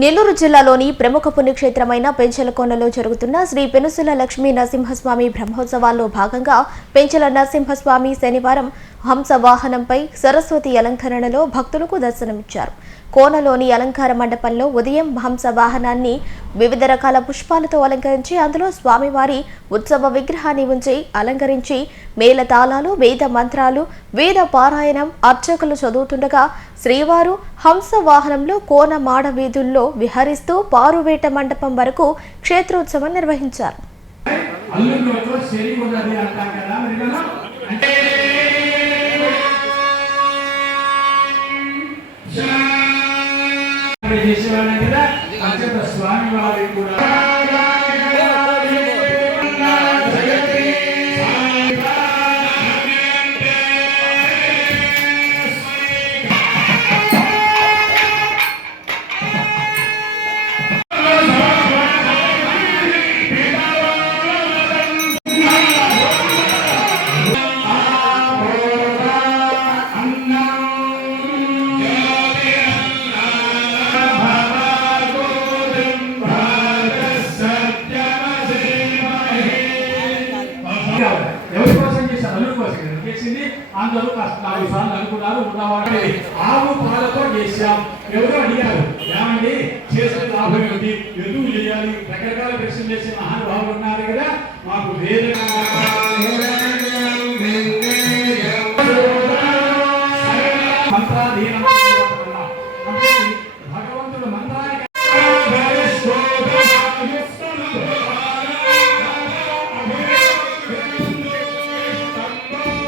నెల్లూరు జిల్లాలోని ప్రముఖ పుణ్యక్షేత్రమైన పెంచలకోనలో జరుగుతున్న శ్రీ పెనుసుల లక్ష్మీ నరసింహస్వామి బ్రహ్మోత్సవాల్లో భాగంగా పెంచల నరసింహస్వామి శనివారం హంస వాహనంపై సరస్వతి అలంకరణలో భక్తులకు దర్శనమిచ్చారు. కోనలోని అలంకార మండపంలో ఉదయం హంస వాహనాన్ని వివిధ రకాల పుష్పాలతో అలంకరించి అందులో స్వామివారి ఉత్సవ విగ్రహాన్ని ఉంచి అలంకరించి మేళతాళాలు, వేద మంత్రాలు, వేద పారాయణం, అర్చకులు చదువుతుండగా శ్రీవారు హంస వాహనంలో కోన మాడ వీధుల్లో విహరిస్తూ పారువేట మండపం వరకు క్షేత్రోత్సవం నిర్వహించారు. స్వామి వారి కూడా ఎవరి కోసం చేశారు? అల్లుడి కోసం చేసింది. అందరూ 4 సార్లు అనుకున్నారు. ఉన్నవాడిని ఆవు పాలతో చేశాం. ఎవరో అడిగారు, ఏమండి చేసే లాభం ఏమిటి, ఎందుకు చేయాలి, రకరకాల ప్రశ్నలు చేసే మహానుభావులు ఉన్నారు కదా. మాకు వేదన